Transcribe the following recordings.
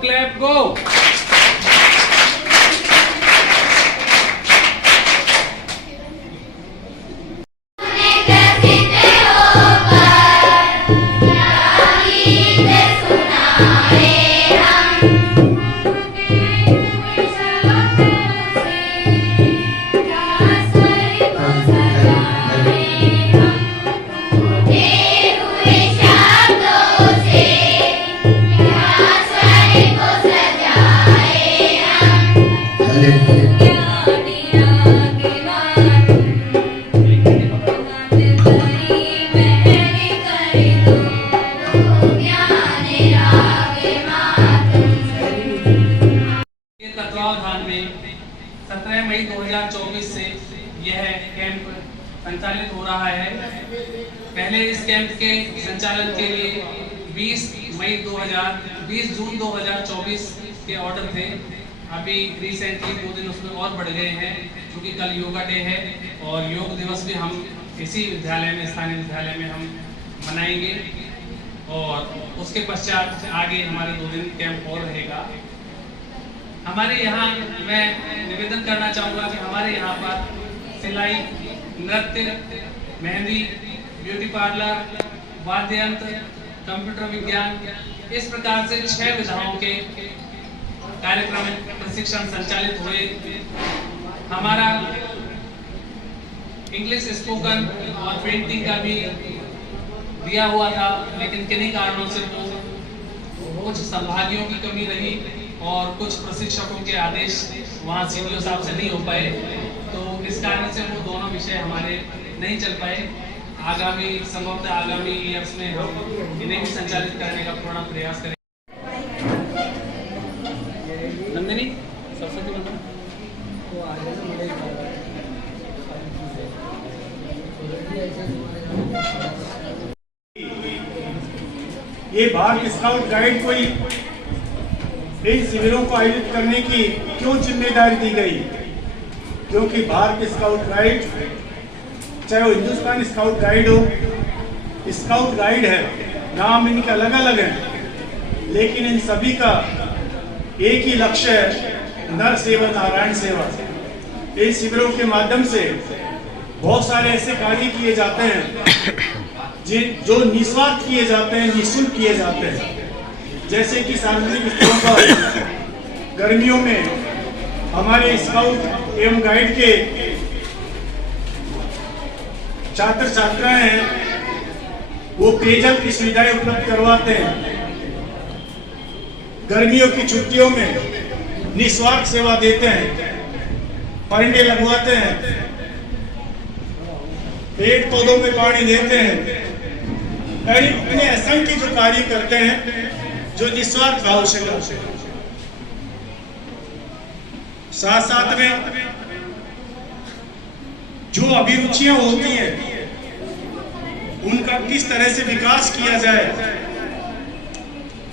Clap गो। तत्वावधान में 17 मई 2024 से यह कैंप संचालित हो रहा है। पहले इस कैंप के संचालन के लिए 20 जून 2024 के ऑर्डर थे। अभी रिसेंटली 2 दिन उसमें और बढ़ गए हैं, क्योंकि कल योगा डे है और योग दिवस भी हम इसी विद्यालय में, स्थानीय विद्यालय में हम मनाएंगे। और उसके पश्चात आगे हमारे 2 दिन कैंप और रहेगा। हमारे यहाँ मैं निवेदन करना चाहूँगा कि हमारे यहाँ पर सिलाई, नृत्य, मेहंदी, ब्यूटी पार्लर, वाद्य यंत्र, कंप्यूटर विज्ञान, इस प्रकार से 6 विधाओं के कार्यक्रम प्रशिक्षण संचालित हुए। हमारा इंग्लिश स्पोकन और पेंटिंग का भी दिया हुआ था, लेकिन किन्हीं कारणों से वो कुछ संभागियों की कमी रही और कुछ प्रशिक्षकों के आदेश वहाँ सीडीओ साहब से नहीं हो पाए, तो इस कारण से वो दोनों विषय हमारे नहीं चल पाए। संभवतः आगामी ईयर्स में हम इन्हें भी संचालित करने का पूर्ण प्रयास करेंगे। नंदिनी सरस्वती बंदना ये भारत स्काउट गाइड को इन शिविरों को आयोजित करने की क्यों जिम्मेदारी दी गई? क्योंकि भारत स्काउट गाइड, चाहे वो हिंदुस्तान स्काउट गाइड हो, स्काउट गाइड है, नाम इनके अलग अलग हैं, लेकिन इन सभी का एक ही लक्ष्य है, नर सेवा नारायण सेवा। इन शिविरों के माध्यम से बहुत सारे ऐसे कार्य किए जाते हैं जो निस्वार्थ किए जाते हैं, निःशुल्क किए जाते हैं। जैसे कि सार्वजनिक स्थलों पर गर्मियों में हमारे स्काउट एवं गाइड के छात्र छात्राएं हैं, वो पेयजल की सुविधाएं उपलब्ध करवाते हैं। गर्मियों की छुट्टियों में निस्वार्थ सेवा देते हैं, परिंदे लगवाते हैं, पेड़ पौधों में पानी देते हैं। अपने असंख्य जो कार्य करते हैं जो निस्वार्थ भाव से करते हैं। साथ साथ में जो अभिरुचियां होती हैं उनका किस तरह से विकास किया जाए।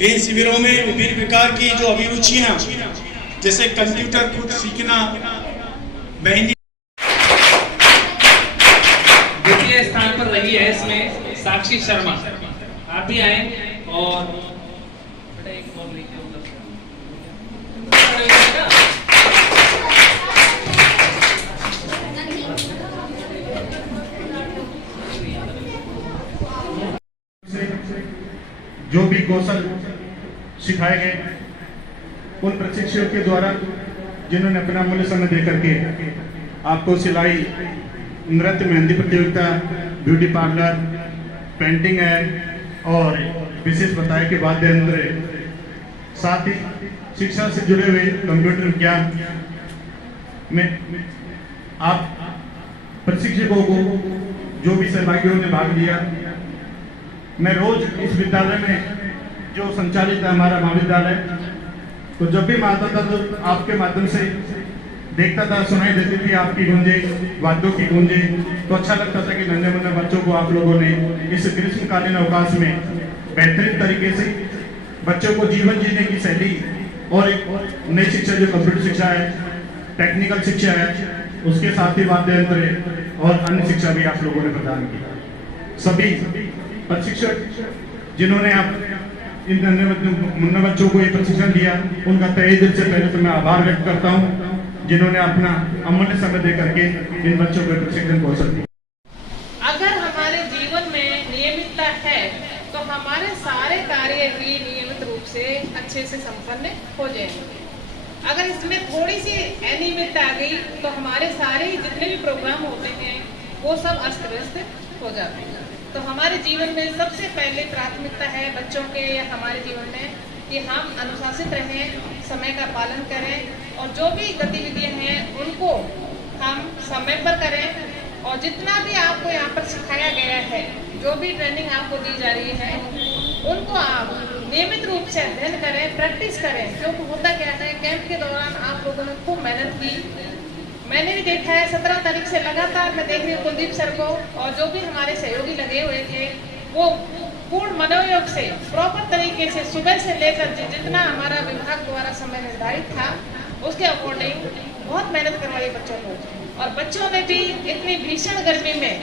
इन शिविरों में विभिन्न प्रकार की जो अभिरुचियां, जैसे कंप्यूटर खुद सीखना, मेहंदी। द्वितीय स्थान पर रही है इसमें साक्षी शर्मा। आप भी आए और जो भी कौशल सिखाए गए उन प्रशिक्षकों के द्वारा, जिन्होंने अपना मूल्य समय देकर के आपको सिलाई, नृत्य, मेहंदी प्रतियोगिता, ब्यूटी पार्लर, पेंटिंग है और विशेष बताया कि वाद्य यंत्र, साथ ही शिक्षा से जुड़े हुए कंप्यूटर विज्ञान में आप प्रशिक्षकों को जो भी सहभागियों ने भाग लिया। मैं रोज इस विद्यालय में जो संचालित है हमारा महाविद्यालय, तो जब भी मैं आता था तो आपके माध्यम से देखता था, सुनाई देती थी आपकी गूंजे, वाद्यों की गूंजे, तो अच्छा लगता था कि नन्हे मुन्ने बच्चों को आप लोगों ने इस ग्रीष्मकालीन अवकाश में बेहतरीन तरीके से बच्चों को जीवन जीने की शैली और एक नई शिक्षा जो कंप्यूटर शिक्षा है, टेक्निकल शिक्षा है, उसके साथ ही वाद्य यंत्र और अन्य शिक्षा भी आप लोगों ने प्रदान की। सभी प्रशिक्षक जिन्होंने आप इन मुन्ना बच्चों को ये प्रशिक्षण दिया, उनका तहे दिल से पहले तो मैं आभार व्यक्त करता हूँ जिन्होंने अपना अमूल्य समय दे करके इन बच्चों को प्रशिक्षण को अवसर दिया। अगर हमारे जीवन में नियमितता है तो हमारे सारे कार्य भी नियमित रूप से अच्छे से संपन्न हो जाएंगे। अगर इसमें थोड़ी सी अनियमितता आ गई तो हमारे सारे जितने भी प्रोग्राम होते हैं वो सब अस्त व्यस्त हो जाते हैं। तो हमारे जीवन में सबसे पहले प्राथमिकता है बच्चों के या हमारे जीवन में कि हम अनुशासित रहें, समय का पालन करें और जो भी गतिविधियां हैं उनको हम समय पर करें। और जितना भी आपको यहाँ पर सिखाया गया है, जो भी ट्रेनिंग आपको दी जा रही है, उनको आप नियमित रूप से अध्ययन करें, प्रैक्टिस करें। क्योंकि होता क्या है, कैंप के दौरान आप लोगों ने खूब मेहनत की। मैंने भी देखा है 17 तारीख से लगातार मैं देख रही हूँ कुलदीप सर को और जो भी हमारे सहयोगी लगे हुए थे वो पूर्ण मनोयोग से प्रॉपर तरीके से सुबह से लेकर जितना हमारा विभाग द्वारा समय निर्धारित था उसके अकॉर्डिंग बहुत मेहनत करवाई बच्चों को। और बच्चों ने भी इतनी भीषण गर्मी में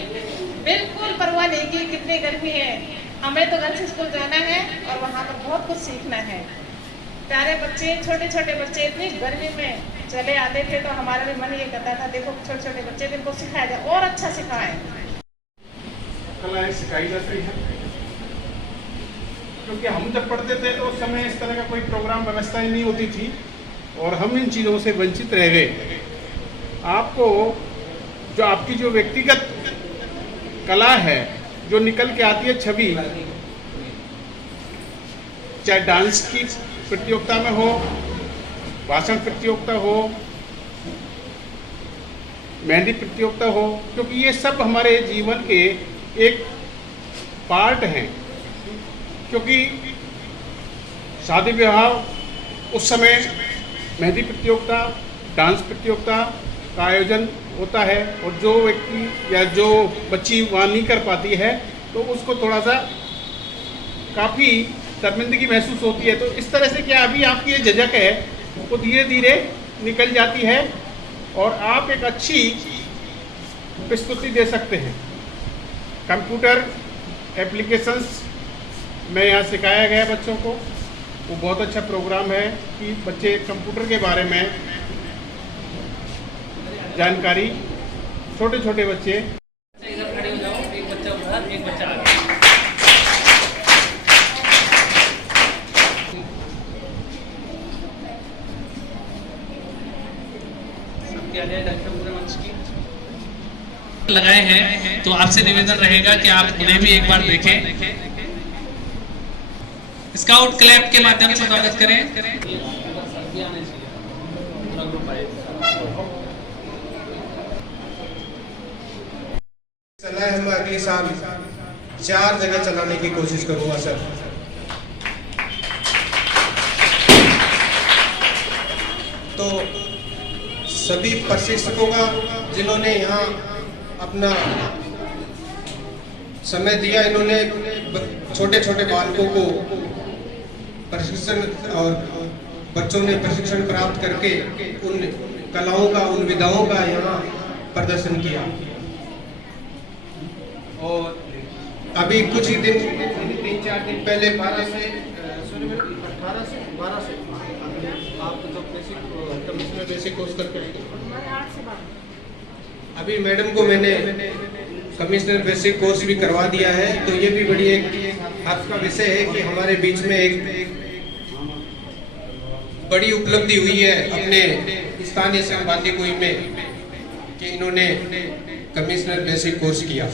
बिल्कुल परवाह नहीं की कितनी गर्मी है, हमें तो घर से स्कूल जाना है और वहाँ पर बहुत कुछ सीखना है। प्यारे बच्चे, छोटे छोटे बच्चे इतनी गर्मी में चले आते थे तो हमारा भी मन ये करता था देखो छोटे छोटे बच्चे जिनको सिखाया जाए और अच्छा सिखाएं। कलाएं सिखाई जाती हैं क्योंकि हम जब पढ़ते थे तो उस समय इस तरह का कोई प्रोग्राम व्यवस्था ही नहीं होती थी और हम इन चीज़ों से वंचित रह गए। आपको जो आपकी जो व्यक्तिगत कला है जो निकल के आती है छवि, चाहे डांस की प्रतियोगिता में हो, भाषण प्रतियोगिता हो, मेहंदी प्रतियोगिता हो, क्योंकि ये सब हमारे जीवन के एक पार्ट हैं। क्योंकि शादी विवाह उस समय मेहंदी प्रतियोगिता, डांस प्रतियोगिता का आयोजन होता है और जो व्यक्ति या जो बच्ची वहाँ नहीं कर पाती है तो उसको थोड़ा सा काफ़ी शर्मिंदगी महसूस होती है। तो इस तरह से क्या अभी आपकी ये झिझक है वो धीरे धीरे निकल जाती है और आप एक अच्छी प्रस्तुति दे सकते हैं। कंप्यूटर एप्लीकेशंस में यहाँ सिखाया गया बच्चों को, वो बहुत अच्छा प्रोग्राम है कि बच्चे कंप्यूटर के बारे में जानकारी, छोटे छोटे बच्चे इधर खड़े हो जाओ, एक बच्चा उधर, एक बच्चा आगे। लगाए हैं तो आपसे निवेदन रहेगा कि आप उन्हें भी एक बार देखें। स्काउट क्लैप के माध्यम से स्वागत करें। चला है, मैं अगले साल 4 जगह चलाने की कोशिश करूंगा सर। तो सभी प्रशिक्षकों का जिन्होंने यहाँ अपना समय दिया, इन्होंने छोटे छोटे बालकों को प्रशिक्षण और बच्चों ने प्रशिक्षण प्राप्त करके उन कलाओं का, उन विधाओं का यहाँ प्रदर्शन किया। और अभी कुछ ही दिन, 3-4 दिन पहले 18 से 12 से आप तो बेसिक कमिश्नर बेसिक कोर्स करके आएंगे। अभी मैडम को मैंने कमिश्नर बेसिक कोर्स भी करवा दिया है। तो ये भी बड़ी एक हर्ष का विषय है कि हमारे बीच में एक बड़ी उपलब्धि हुई है अपने स्थानीय संघ बांदीकुई में कि इन्होंने कमिश्नर बेसिक कोर्स किया।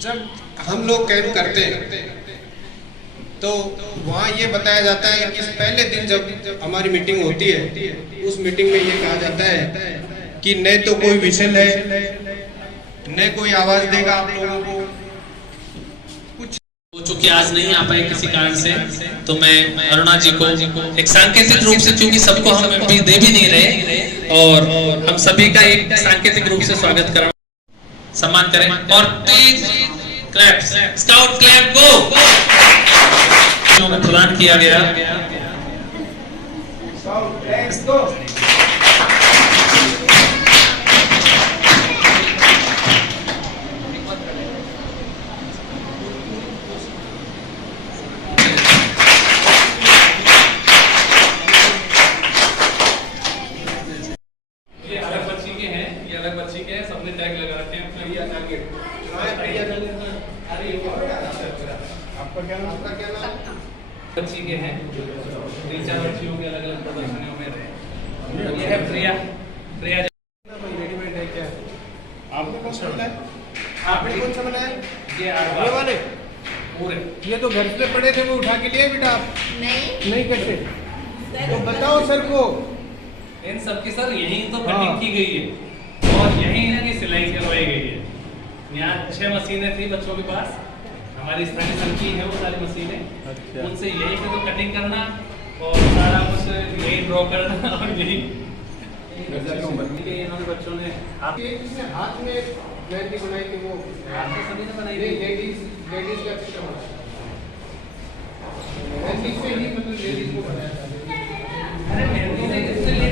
जब हम लोग कैंप करते हैं तो वहाँ ये बताया जाता है कि पहले दिन जब हमारी मीटिंग होती है उस मीटिंग में ये कहा जाता है कि न तो कोई विषय है, न कोई आवाज देगा आप लोगों को कुछ। चूंकि आज नहीं आ पाए किसी कारण से, तो मैं अरुणा जी को एक सांकेतिक रूप से, चूंकि सबको हम अभी दे भी नहीं रहे और हम सभी का एक सांकेतिक रूप से स्वागत करें, सम्मान करें और तेज क्लैप्स, स्काउट क्लैप गो में प्रदान किया गया। टैग लगा रखे हैं प्रिया टारगेट। आपका क्या नाम? बच्ची के हैं, 3-4 बच्चियों के अलग अलग प्रदर्शनियों में रहे। ये है प्रिया रेडीमेड है क्या? आपने कौन सा बनाया? आपने कौन सा बनाया? ये ये वाले पूरे ये तो घर पे पड़े थे, वो उठा के लिए बेटा आप नहीं कैसे? तो बताओ सर को। इन सबकी सर यहीं तो हाँ। कटिंग की गई है और यहीं इनकी सिलाई करवाई गई है। यहाँ 6 मशीनें थी बच्चों के पास, हमारी स्थानीय संघ की है वो सारी मशीनें। उनसे यहीं पे तो कटिंग करना और सारा कुछ यही ड्रॉ करना और यही इन्होंने बच्चों ने आप ये जिसने हाथ में मेहंदी बनाई थी वो आपने सभी ने बनाई थी। लेडीज का सिस्टम है। मेहंदी से ही मतलब लेडीज को बनाया था। अरे मेहंदी से किसने ली?